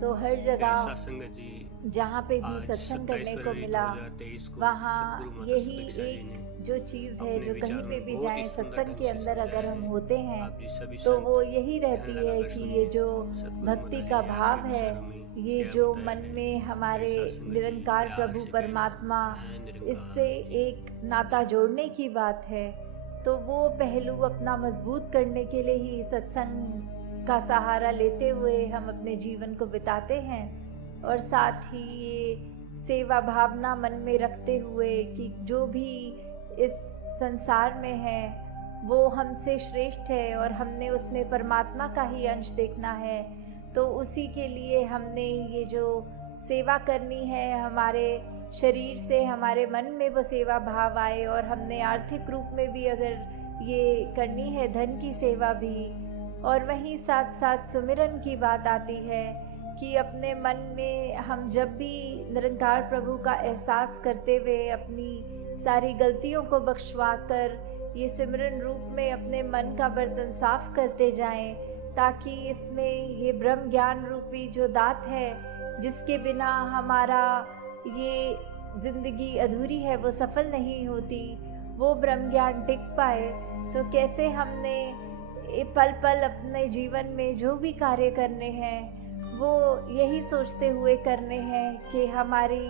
तो हर जगह संगत जी जहाँ पे भी आज सत्संग 27 करने को फरवरी मिला 2023 को वहाँ सदगुरु माता यही सुदीक्षा जी ने एक जो चीज़ है अपने जो कहीं विचारों पे में भी बहुत ही जाएं सुंदर सत्संग ढंग के से अंदर अगर समझाया हम है। होते हैं आप जी सभी तो संत वो यही ध्यान रहती है लगाकर कि ये सुनिए। जो सदगुरु भक्ति मदारी का ने आज के भाव है, विचारों में ये क्या जो बताया मन है। में हमारे मेरे साथ संगत जी निरंकार प्यार प्रभु से कहना परमात्मा है इससे निरंकार की एक नाता जोड़ने की बात है। तो वो पहलू अपना मजबूत करने के लिए ही सत्संग का सहारा लेते हुए हम अपने जीवन को बिताते हैं, और साथ ही ये सेवा भावना मन में रखते हुए कि जो भी इस संसार में है वो हमसे श्रेष्ठ है और हमने उसमें परमात्मा का ही अंश देखना है। तो उसी के लिए हमने ये जो सेवा करनी है, हमारे शरीर से हमारे मन में वो सेवा भाव आए, और हमने आर्थिक रूप में भी अगर ये करनी है धन की सेवा भी। और वहीं साथ साथ सुमिरन की बात आती है कि अपने मन में हम जब भी निरंकार प्रभु का एहसास करते हुए अपनी सारी गलतियों को बख्शवा कर ये सिमरन रूप में अपने मन का बर्तन साफ करते जाएं, ताकि इसमें ये ब्रह्म ज्ञान रूपी जो दात है जिसके बिना हमारा ये जिंदगी अधूरी है, वो सफल नहीं होती, वो ब्रह्म ज्ञान टिक पाए। तो कैसे हमने पल पल अपने जीवन में जो भी कार्य करने हैं वो यही सोचते हुए करने हैं कि हमारी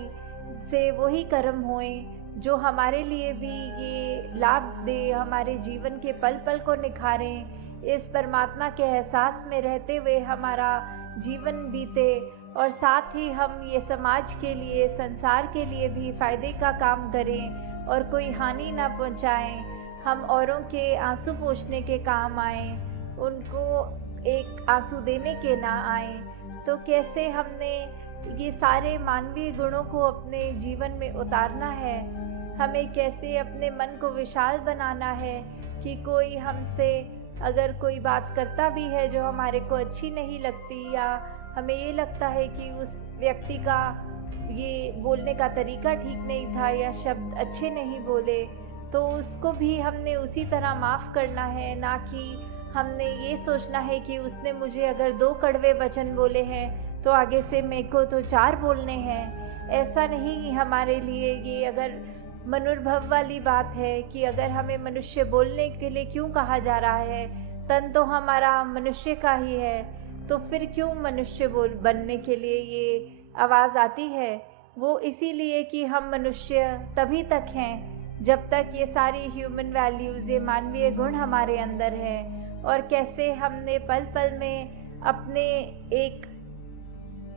से वही कर्म होए जो हमारे लिए भी ये लाभ दे, हमारे जीवन के पल पल को निखारें, इस परमात्मा के एहसास में रहते हुए हमारा जीवन बीते, और साथ ही हम ये समाज के लिए संसार के लिए भी फायदे का काम करें और कोई हानि ना पहुंचाएं। हम औरों के आंसू पोंछने के काम आएं, उनको एक आंसू देने के ना आएं। तो कैसे हमने ये सारे मानवीय गुणों को अपने जीवन में उतारना है, हमें कैसे अपने मन को विशाल बनाना है कि कोई हमसे अगर कोई बात करता भी है जो हमारे को अच्छी नहीं लगती, या हमें ये लगता है कि उस व्यक्ति का ये बोलने का तरीका ठीक नहीं था या शब्द अच्छे नहीं बोले, तो उसको भी हमने उसी तरह माफ़ करना है, ना कि हमने ये सोचना है कि उसने मुझे अगर 2 कड़वे वचन बोले हैं तो आगे से मेरे को तो 4 बोलने हैं। ऐसा नहीं हमारे लिए। ये अगर मनुर्भव वाली बात है कि अगर हमें मनुष्य बोलने के लिए क्यों कहा जा रहा है, तन तो हमारा मनुष्य का ही है, तो फिर क्यों मनुष्य बनने के लिए ये आवाज़ आती है? वो इसीलिए कि हम मनुष्य तभी तक हैं जब तक ये सारी ह्यूमन वैल्यूज़, ये मानवीय गुण हमारे अंदर हैं। और कैसे हमने पल पल में अपने एक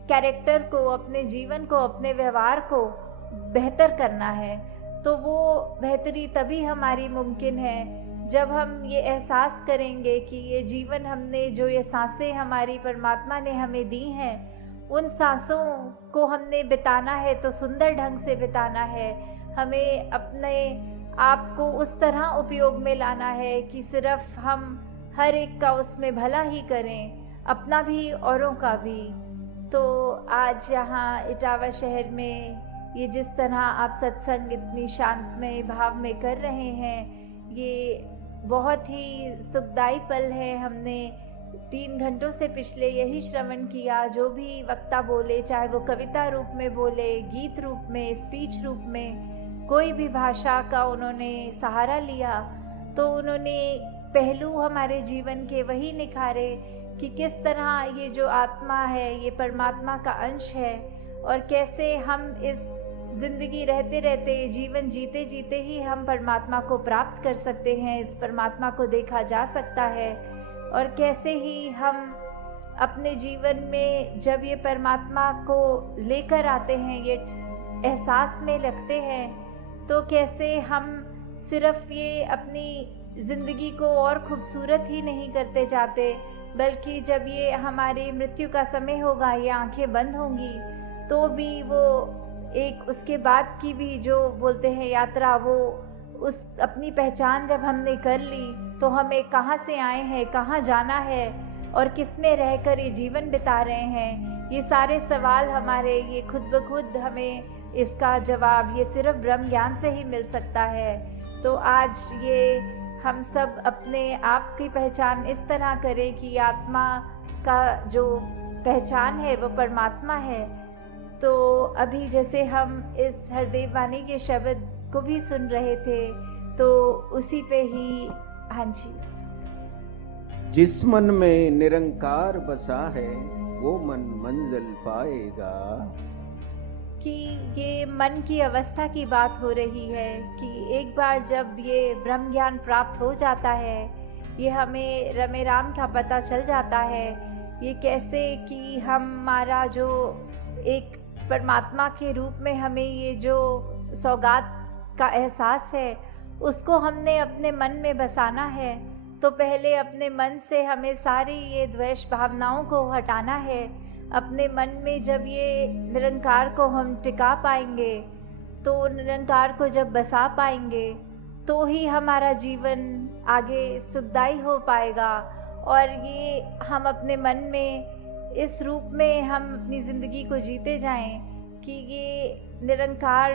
कैरेक्टर को, अपने जीवन को, अपने व्यवहार को बेहतर करना है। तो वो बेहतरी तभी हमारी मुमकिन है जब हम ये एहसास करेंगे कि ये जीवन हमने जो ये सांसें हमारी परमात्मा ने हमें दी हैं, उन सांसों को हमने बिताना है तो सुंदर ढंग से बिताना है। हमें अपने आप को उस तरह उपयोग में लाना है कि सिर्फ हम हर एक का उसमें भला ही करें, अपना भी औरों का भी। तो आज यहाँ इटावा शहर में ये जिस तरह आप सत्संग इतनी शांतमय भाव में कर रहे हैं, ये बहुत ही सुखदायी पल है। हमने 3 घंटों से पिछले यही श्रवण किया, जो भी वक्ता बोले, चाहे वो कविता रूप में बोले, गीत रूप में, स्पीच रूप में, कोई भी भाषा का उन्होंने सहारा लिया, तो उन्होंने पहलू हमारे जीवन के वही निखारे कि किस तरह ये जो आत्मा है ये परमात्मा का अंश है, और कैसे हम इस जिंदगी रहते रहते, जीवन जीते जीते ही हम परमात्मा को प्राप्त कर सकते हैं, इस परमात्मा को देखा जा सकता है। और कैसे ही हम अपने जीवन में जब ये परमात्मा को लेकर आते हैं, ये एहसास में रखते हैं, तो कैसे हम सिर्फ ये अपनी ज़िंदगी को और खूबसूरत ही नहीं करते जाते, बल्कि जब ये हमारी मृत्यु का समय होगा, ये आंखें बंद होंगी, तो भी वो एक उसके बाद की भी जो बोलते हैं यात्रा, वो उस अपनी पहचान जब हमने कर ली तो हमें कहाँ से आए हैं, कहाँ जाना है और किस में रहकर ये जीवन बिता रहे हैं, ये सारे सवाल हमारे ये खुद ब खुद हमें इसका जवाब ये सिर्फ ब्रह्म ज्ञान से ही मिल सकता है। तो आज ये हम सब अपने आप की पहचान इस तरह करें कि आत्मा का जो पहचान है वो परमात्मा है। तो अभी जैसे हम इस हरदेव वाणी के शब्द को भी सुन रहे थे, तो उसी पे ही, हाँ जी, जिस मन में निरंकार बसा है वो मन मंजिल पाएगा। कि ये मन की अवस्था की बात हो रही है कि एक बार जब ये ब्रह्म ज्ञान प्राप्त हो जाता है, ये हमें रमे राम का पता चल जाता है, ये कैसे कि हमारा जो एक परमात्मा के रूप में हमें ये जो सौगात का एहसास है उसको हमने अपने मन में बसाना है। तो पहले अपने मन से हमें सारी ये द्वेष भावनाओं को हटाना है। अपने मन में जब ये निरंकार को हम टिका पाएंगे, तो निरंकार को जब बसा पाएंगे, तो ही हमारा जीवन आगे सुखदायी हो पाएगा। और ये हम अपने मन में इस रूप में हम अपनी ज़िंदगी को जीते जाएं कि ये निरंकार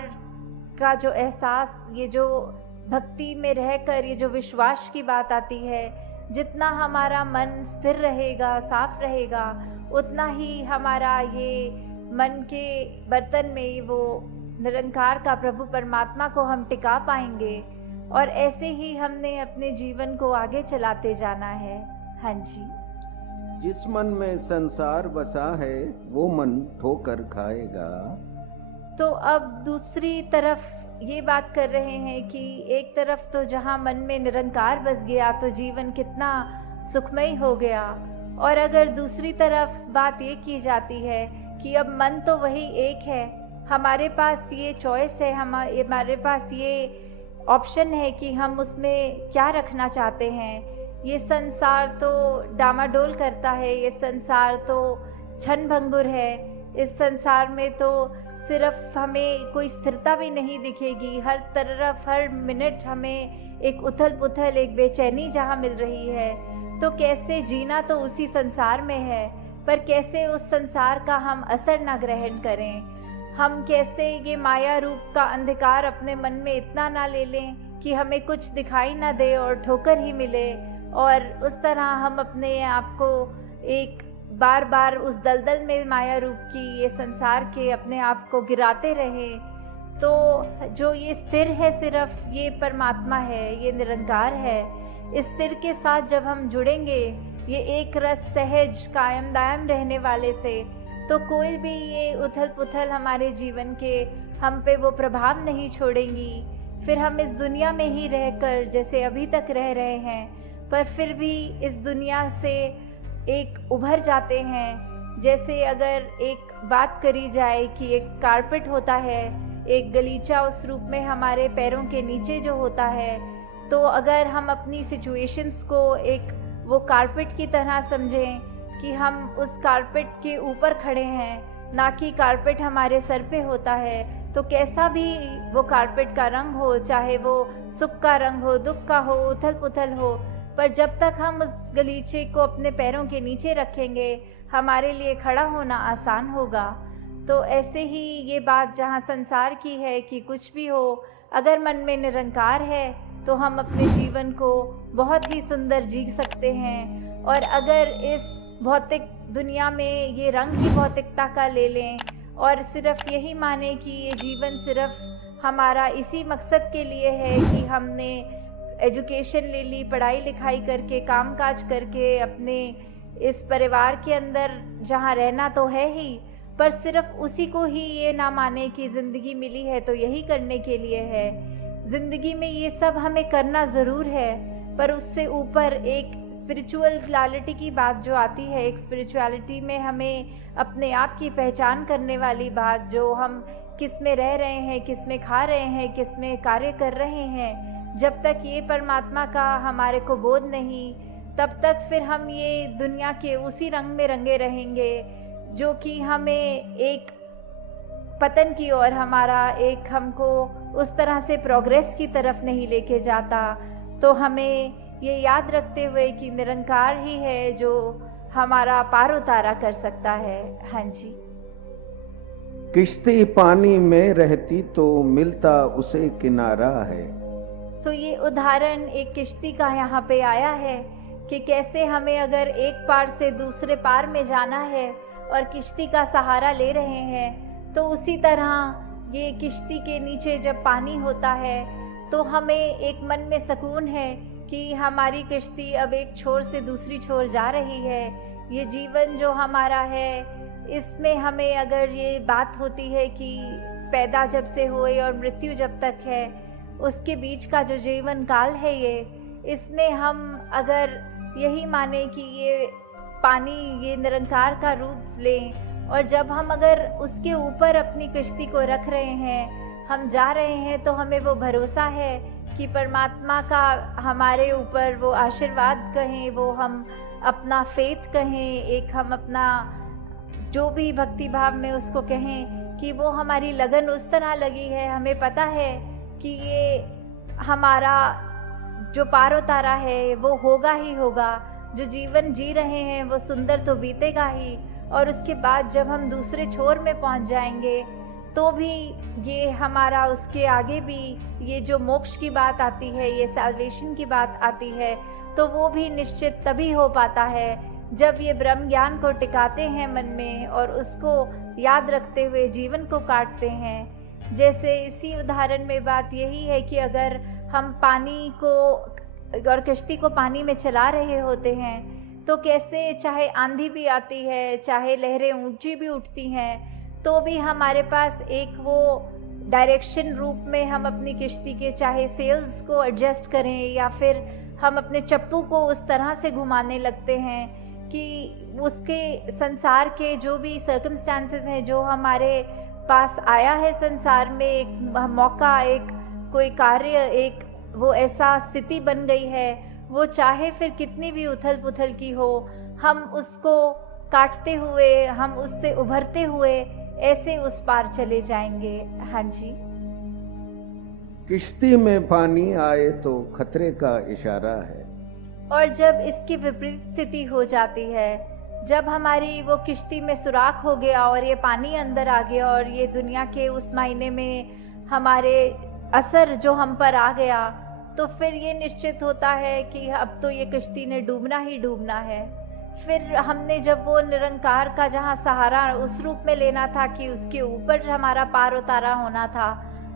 का जो एहसास, ये जो भक्ति में रहकर ये जो विश्वास की बात आती है, जितना हमारा मन स्थिर रहेगा, साफ रहेगा, उतना ही हमारा ये मन के बर्तन में वो निरंकार का प्रभु परमात्मा को हम टिका पाएंगे। और ऐसे ही हमने अपने जीवन को आगे चलाते जाना है। हाँ जी, जिस मन में संसार बसा है वो मन ठोकर खाएगा। तो अब दूसरी तरफ ये बात कर रहे हैं कि एक तरफ तो जहाँ मन में निरंकार बस गया तो जीवन कितना सुखमय हो गया, और अगर दूसरी तरफ बात ये की जाती है कि अब मन तो वही एक है, हमारे पास ये चॉइस है, हमारे पास ये ऑप्शन है कि हम उसमें क्या रखना चाहते हैं। ये संसार तो डामाडोल करता है, ये संसार तो क्षण भंगुर है, इस संसार में तो सिर्फ हमें कोई स्थिरता भी नहीं दिखेगी। हर तरफ हर मिनट हमें एक उथल पुथल, एक बेचैनी जहाँ मिल रही है। तो कैसे जीना तो उसी संसार में है, पर कैसे उस संसार का हम असर ना ग्रहण करें, हम कैसे ये माया रूप का अंधकार अपने मन में इतना ना ले लें कि हमें कुछ दिखाई ना दे और ठोकर ही मिले, और उस तरह हम अपने आप को एक बार बार उस दलदल में माया रूप की ये संसार के अपने आप को गिराते रहें। तो जो ये स्थिर है सिर्फ ये परमात्मा है, ये निरंकार है। इस स्थिर के साथ जब हम जुड़ेंगे ये एक रस सहज कायम दायम रहने वाले से, तो कोई भी ये उथल पुथल हमारे जीवन के हम पे वो प्रभाव नहीं छोड़ेंगी। फिर हम इस दुनिया में ही रहकर जैसे अभी तक रह रहे हैं, पर फिर भी इस दुनिया से एक उभर जाते हैं। जैसे अगर एक बात करी जाए कि एक कारपेट होता है, एक गलीचा उस रूप में हमारे पैरों के नीचे जो होता है, तो अगर हम अपनी सिचुएशंस को एक वो कारपेट की तरह समझें कि हम उस कारपेट के ऊपर खड़े हैं, ना कि कारपेट हमारे सर पे होता है, तो कैसा भी वो कारपेट का रंग हो, चाहे वो सुख का रंग हो, दुख का हो, उथल पुथल हो, पर जब तक हम उस गलीचे को अपने पैरों के नीचे रखेंगे, हमारे लिए खड़ा होना आसान होगा। तो ऐसे ही ये बात जहाँ संसार की है कि कुछ भी हो, अगर मन में निरंकार है तो हम अपने जीवन को बहुत ही सुंदर जी सकते हैं। और अगर इस भौतिक दुनिया में ये रंग ही भौतिकता का ले लें और सिर्फ यही माने कि ये जीवन सिर्फ हमारा इसी मकसद के लिए है कि हमने एजुकेशन ले ली, पढ़ाई लिखाई करके, कामकाज करके अपने इस परिवार के अंदर जहाँ रहना तो है ही, पर सिर्फ उसी को ही ये ना माने कि ज़िंदगी मिली है तो यही करने के लिए है। ज़िंदगी में ये सब हमें करना ज़रूर है, पर उससे ऊपर एक स्पिरिचुअलिटी की बात जो आती है, एक स्पिरिचुअलिटी में हमें अपने आप की पहचान करने वाली बात, जो हम किस में रह रहे हैं, किस में खा रहे हैं, किस में कार्य कर रहे हैं, जब तक ये परमात्मा का हमारे को बोध नहीं, तब तक फिर हम ये दुनिया के उसी रंग में रंगे रहेंगे जो कि हमें एक पतन की ओर, हमारा एक हमको उस तरह से प्रोग्रेस की तरफ नहीं लेके जाता। तो हमें ये याद रखते हुए कि निरंकार ही है जो हमारा पार उतारा कर सकता है। हाँ जी, किश्ती पानी में रहती तो मिलता उसे किनारा है। तो ये उदाहरण एक किश्ती का यहाँ पे आया है कि कैसे हमें अगर एक पार से दूसरे पार में जाना है और किश्ती का सहारा ले रहे हैं, तो उसी तरह ये किश्ती के नीचे जब पानी होता है तो हमें एक मन में सुकून है कि हमारी किश्ती अब एक छोर से दूसरी छोर जा रही है। ये जीवन जो हमारा है, इसमें हमें अगर ये बात होती है कि पैदा जब से हुए और मृत्यु जब तक है, उसके बीच का जो जीवन काल है इसमें हम अगर यही माने कि ये पानी ये निरंकार का रूप लें, और जब हम अगर उसके ऊपर अपनी किश्ती को रख रहे हैं, हम जा रहे हैं, तो हमें वो भरोसा है कि परमात्मा का हमारे ऊपर वो आशीर्वाद कहें, वो हम अपना फेथ कहें, एक हम अपना जो भी भक्ति भाव में उसको कहें कि वो हमारी लगन उस तरह लगी है। हमें पता है कि ये हमारा जो पार उतारा है वो होगा ही होगा, जो जीवन जी रहे हैं वो सुंदर तो बीतेगा ही, और उसके बाद जब हम दूसरे छोर में पहुंच जाएंगे तो भी ये हमारा उसके आगे भी ये जो मोक्ष की बात आती है, ये सैल्वेशन की बात आती है, तो वो भी निश्चित तभी हो पाता है जब ये ब्रह्म ज्ञान को टिकाते हैं मन में और उसको याद रखते हुए जीवन को काटते हैं। जैसे इसी उदाहरण में बात यही है कि अगर हम पानी को और किश्ती को पानी में चला रहे होते हैं तो कैसे चाहे आंधी भी आती है, चाहे लहरें ऊंची भी उठती हैं, तो भी हमारे पास एक वो डायरेक्शन रूप में हम अपनी किश्ती के चाहे सेल्स को एडजस्ट करें या फिर हम अपने चप्पू को उस तरह से घुमाने लगते हैं कि उसके संसार के जो भी सर्कमस्टांसेस हैं, जो हमारे पास आया है संसार में, एक मौका, एक कोई कार्य, एक वो ऐसा स्थिति बन गई है, वो चाहे फिर कितनी भी उथल पुथल की हो, हम उसको काटते हुए, हम उससे उभरते हुए ऐसे उस पार चले जाएंगे। हाँ जी। किश्ती में पानी आए तो खतरे का इशारा है। और जब इसकी विपरीत स्थिति हो जाती है, जब हमारी वो किश्ती में सुराख हो गया और ये पानी अंदर आ गया और ये दुनिया के उस मायने में हमारे असर जो हम पर आ गया, तो फिर ये निश्चित होता है कि अब तो ये किश्ती ने डूबना ही डूबना है। फिर हमने जब वो निरंकार का जहाँ सहारा उस रूप में लेना था कि उसके ऊपर हमारा पार उतारा होना था,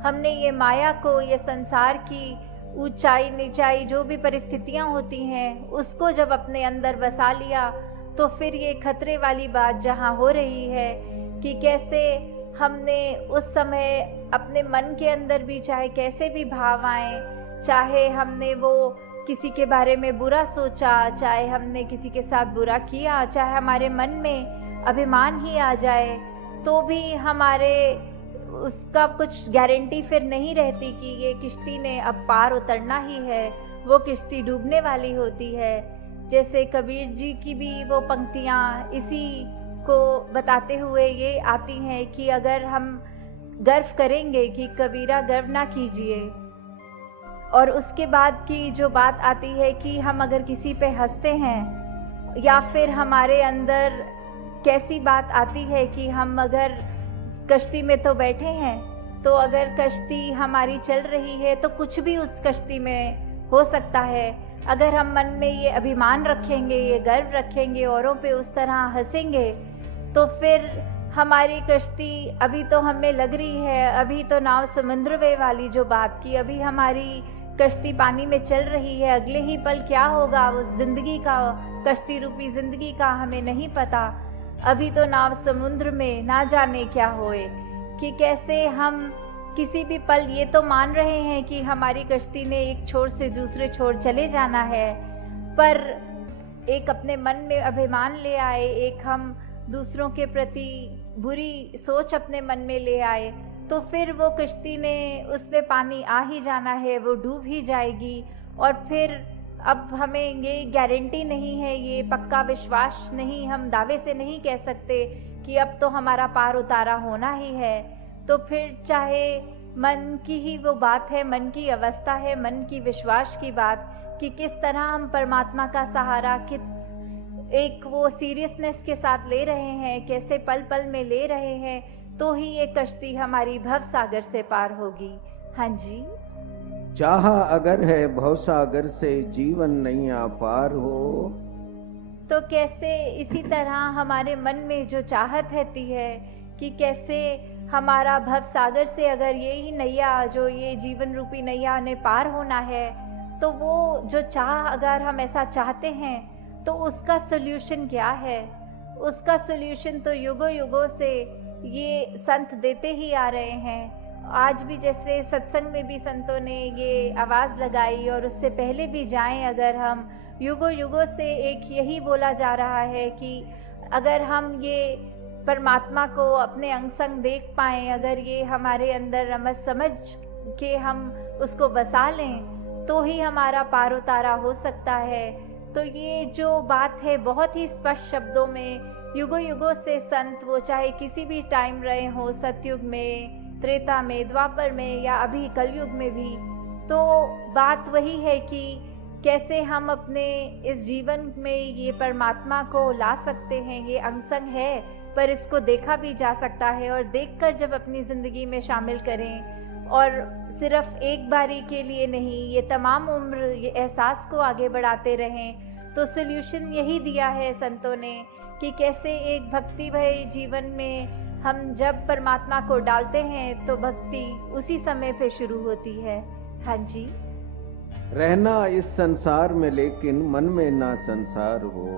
हमने ये माया को, ये संसार की ऊंचाई नीचाई जो भी परिस्थितियाँ होती हैं, उसको जब अपने अंदर बसा लिया, तो फिर ये खतरे वाली बात जहाँ हो रही है कि कैसे हमने उस समय अपने मन के अंदर भी चाहे कैसे भी भाव आए, चाहे हमने वो किसी के बारे में बुरा सोचा, चाहे हमने किसी के साथ बुरा किया, चाहे हमारे मन में अभिमान ही आ जाए, तो भी हमारे उसका कुछ गारंटी फिर नहीं रहती कि ये किश्ती ने अब पार उतरना ही है, वो किश्ती डूबने वाली होती है। जैसे कबीर जी की भी वो पंक्तियाँ इसी को बताते हुए ये आती हैं कि अगर हम गर्व करेंगे कि कबीरा गर्व ना कीजिए, और उसके बाद की जो बात आती है कि हम अगर किसी पे हंसते हैं या फिर हमारे अंदर कैसी बात आती है कि हम अगर कश्ती में तो बैठे हैं, तो अगर कश्ती हमारी चल रही है तो कुछ भी उस कश्ती में हो सकता है। अगर हम मन में ये अभिमान रखेंगे, ये गर्व रखेंगे, औरों पे उस तरह हंसेंगे, तो फिर हमारी कश्ती अभी तो हमें लग रही है, अभी तो नाव समुद्र वे वाली जो बात की, अभी हमारी कश्ती पानी में चल रही है, अगले ही पल क्या होगा उस जिंदगी का, कश्ती रूपी जिंदगी का हमें नहीं पता। अभी तो नाव समुद्र में ना जाने क्या होए, कि कैसे हम किसी भी पल ये तो मान रहे हैं कि हमारी कश्ती ने एक छोर से दूसरे छोर चले जाना है, पर एक अपने मन में अभिमान ले आए, एक हम दूसरों के प्रति बुरी सोच अपने मन में ले आए, तो फिर वो कश्ती ने उसमें पानी आ ही जाना है, वो डूब ही जाएगी। और फिर अब हमें ये गारंटी नहीं है, ये पक्का विश्वास नहीं, हम दावे से नहीं कह सकते कि अब तो हमारा पार उतारा होना ही है। तो फिर चाहे मन की ही वो बात है, मन की अवस्था है, मन की विश्वास की बात कि किस तरह हम परमात्मा का सहारा किस एक वो सीरियसनेस के साथ ले रहे हैं, कैसे पल पल में ले रहे हैं, तो ही ये कश्ती हमारी भव सागर से पार होगी। हाँ जी। चाहा अगर है भव सागर से जीवन नैया पार हो, तो कैसे इसी तरह हमारे मन में जो चाहत रहती है कि कैसे हमारा भव सागर से अगर ये ही नैया, जो ये जीवन रूपी नैया ने पार होना है, तो वो जो चाह अगर हम ऐसा चाहते हैं तो उसका सोल्यूशन क्या है? उसका सोल्यूशन तो युगों युगों से ये संत देते ही आ रहे हैं। आज भी जैसे सत्संग में भी संतों ने ये आवाज़ लगाई, और उससे पहले भी जाएं अगर हम, युगों युगों से एक यही बोला जा रहा है कि अगर हम ये परमात्मा को अपने अंग संग देख पाएँ, अगर ये हमारे अंदर रमज समझ के हम उसको बसा लें, तो ही हमारा पार उतारा हो सकता है। तो ये जो बात है बहुत ही स्पष्ट शब्दों में युगों युगों से संत, वो चाहे किसी भी टाइम रहे हो, सतयुग में, त्रेता में, द्वापर में या अभी कलयुग में भी, तो बात वही है कि कैसे हम अपने इस जीवन में ये परमात्मा को ला सकते हैं। ये अंगसंग है पर इसको देखा भी जा सकता है, और देखकर जब अपनी ज़िंदगी में शामिल करें, और सिर्फ एक बारी के लिए नहीं, ये तमाम उम्र ये एहसास को आगे बढ़ाते रहें, तो सोल्यूशन यही दिया है संतों ने कि कैसे एक भक्ति भय जीवन में हम जब परमात्मा को डालते हैं तो भक्ति उसी समय पे शुरू होती है। हाँ जी। रहना इस संसार में लेकिन मन में ना संसार हो।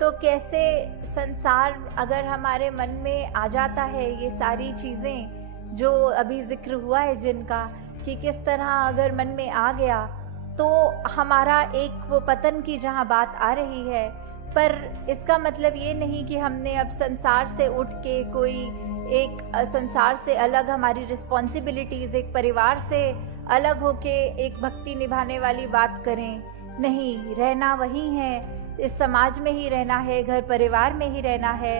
तो कैसे संसार अगर हमारे मन में आ जाता है, ये सारी चीज़ें जो अभी जिक्र हुआ है जिनका, कि किस तरह अगर मन में आ गया तो हमारा एक वो पतन की जहाँ बात आ रही है, पर इसका मतलब ये नहीं कि हमने अब संसार से उठ के कोई एक संसार से अलग हमारी रिस्पॉन्सिबिलिटीज़, एक परिवार से अलग होके एक भक्ति निभाने वाली बात करें। नहीं, रहना वही है, इस समाज में ही रहना है, घर परिवार में ही रहना है,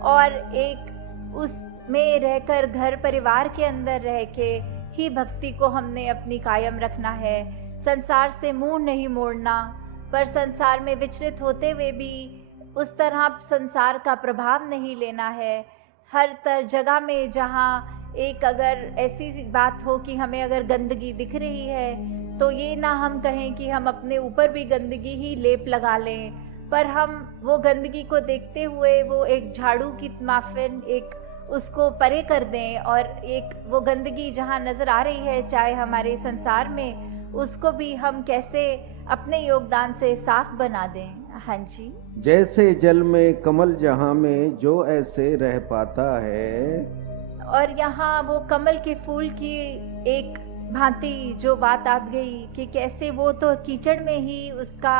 और एक उसमें रहकर घर परिवार के अंदर रह के ही भक्ति को हमने अपनी कायम रखना है। संसार से मुंह नहीं मोड़ना, पर संसार में विचलित होते हुए भी उस तरह संसार का प्रभाव नहीं लेना है। हर जगह में जहाँ एक अगर ऐसी बात हो कि हमें अगर गंदगी दिख रही है, तो ये ना हम कहें कि हम अपने ऊपर भी गंदगी ही लेप लगा लें, पर हम वो गंदगी को देखते हुए वो एक झाड़ू की माफिन एक उसको परे कर दें, और एक वो गंदगी जहाँ नज़र आ रही है चाहे हमारे संसार में, उसको भी हम कैसे अपने योगदान से साफ बना दें। हाँ जी। जैसे जल में कमल जहाँ में जो ऐसे रह पाता है, और यहाँ वो कमल के फूल की एक भांति जो बात आ गई कि कैसे वो तो कीचड़ में ही उसका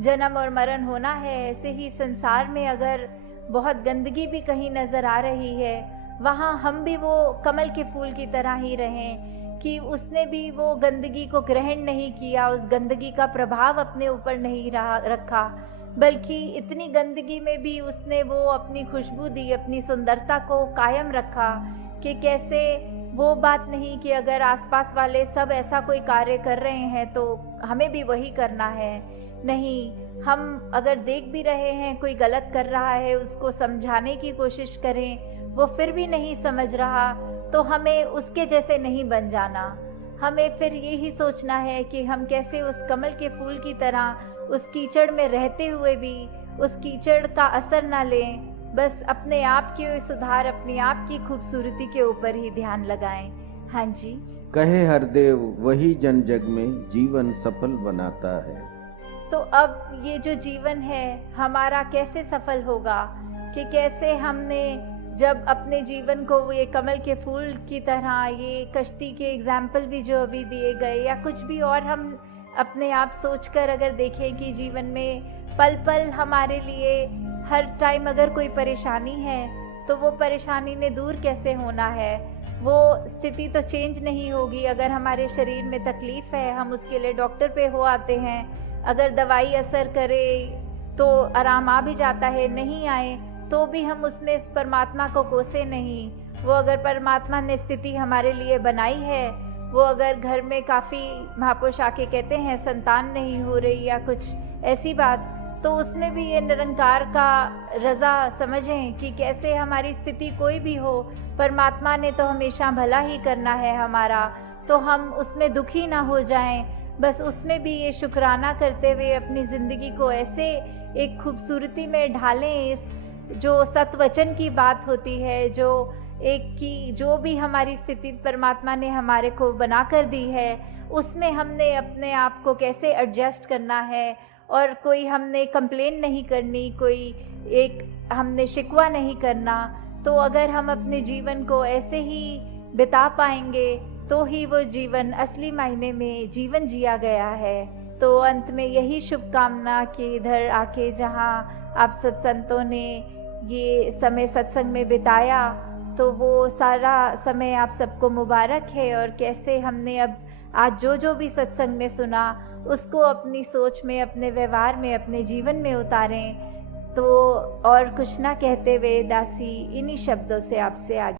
जन्म और मरण होना है, ऐसे ही संसार में अगर बहुत गंदगी भी कहीं नज़र आ रही है, वहाँ हम भी वो कमल के फूल की तरह ही रहें कि उसने भी वो गंदगी को ग्रहण नहीं किया, उस गंदगी का प्रभाव अपने ऊपर नहीं रखा, बल्कि इतनी गंदगी में भी उसने वो अपनी खुशबू दी, अपनी सुंदरता को कायम रखा। कि कैसे वो बात नहीं कि अगर आसपास वाले सब ऐसा कोई कार्य कर रहे हैं तो हमें भी वही करना है। नहीं, हम अगर देख भी रहे हैं कोई गलत कर रहा है, उसको समझाने की कोशिश करें, वो फिर भी नहीं समझ रहा, तो हमें उसके जैसे नहीं बन जाना। हमें फिर यही सोचना है कि हम कैसे उस कमल के फूल की तरह उस कीचड़ में रहते हुए भी उस कीचड़ का असर ना लें, बस अपने आप की सुधार, अपने आप की खूबसूरती के ऊपर ही ध्यान लगाएं। हाँ जी। कहे हरदेव वही जन जग में जीवन सफल बनाता है। तो अब ये जो जीवन है हमारा कैसे सफल होगा, कि कैसे हमने जब अपने जीवन को ये कमल के फूल की तरह, ये कश्ती के एग्जाम्पल भी जो अभी दिए गए, या कुछ भी और हम अपने आप सोचकर अगर देखें कि जीवन में पल पल हमारे लिए हर टाइम अगर कोई परेशानी है तो वो परेशानी ने दूर कैसे होना है। वो स्थिति तो चेंज नहीं होगी। अगर हमारे शरीर में तकलीफ़ है हम उसके लिए डॉक्टर पे हो आते हैं, अगर दवाई असर करे तो आराम आ भी जाता है, नहीं आए तो भी हम उसमें इस परमात्मा को कोसे नहीं। वो अगर परमात्मा ने स्थिति हमारे लिए बनाई है, वो अगर घर में काफ़ी महापुरुष आके कहते हैं संतान नहीं हो रही या कुछ ऐसी बात, तो उसमें भी ये निरंकार का रज़ा समझें कि कैसे हमारी स्थिति कोई भी हो, परमात्मा ने तो हमेशा भला ही करना है हमारा, तो हम उसमें दुखी ना हो जाएं। बस उसमें भी ये शुक्राना करते हुए अपनी ज़िंदगी को ऐसे एक खूबसूरती में ढालें। इस जो सतवचन की बात होती है, जो एक की जो भी हमारी स्थिति परमात्मा ने हमारे को बना कर दी है, उसमें हमने अपने आप को कैसे एडजस्ट करना है, और कोई हमने कंप्लेन नहीं करनी, कोई एक हमने शिकवा नहीं करना। तो अगर हम अपने जीवन को ऐसे ही बिता पाएंगे तो ही वो जीवन असली मायने में जीवन जिया गया है। तो अंत में यही शुभकामना कि इधर आके जहाँ आप सब संतों ने ये समय सत्संग में बिताया, तो वो सारा समय आप सबको मुबारक है। और कैसे हमने अब आज जो भी सत्संग में सुना उसको अपनी सोच में, अपने व्यवहार में, अपने जीवन में उतारें। तो और कुछ ना कहते हुए दासी इन्हीं शब्दों से आपसे आगे